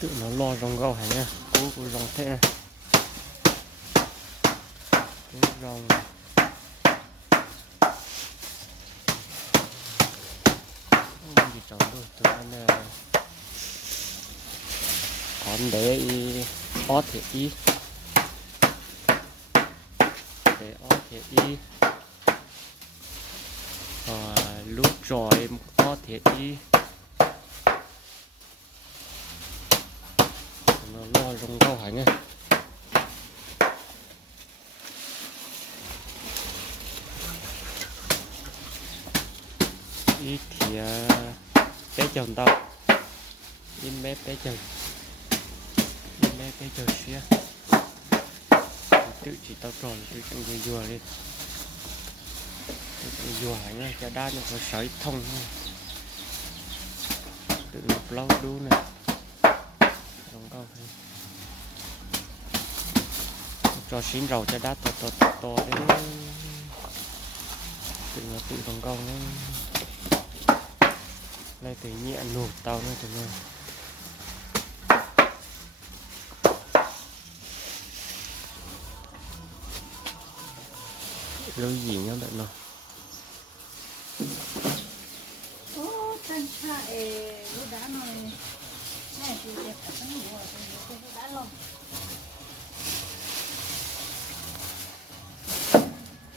tự nó lo rong gạo hay nha, cố của rong thế này, cái rong không gì trồng được, tụi anh còn để ó thể y, để ó thể y, lúc rồi ó thể y, nó lo rong gạo hay nha. Ý thì bé chồng tao in bé chồng in bé chồng xía tự chỉ tao tròn tự chồng người dùa lên tự chồng dùa hả nha cho đá nó có sợi thông tự ngập lâu đu này không có cho xin rầu cho đá to đến tự không công nó này thì nhẹ nổ tao nữa tụi nó lâu gì nhau đợi nó thanh tra lúc đã nói này thì đẹp cả cái ngủ ở cái đã lòng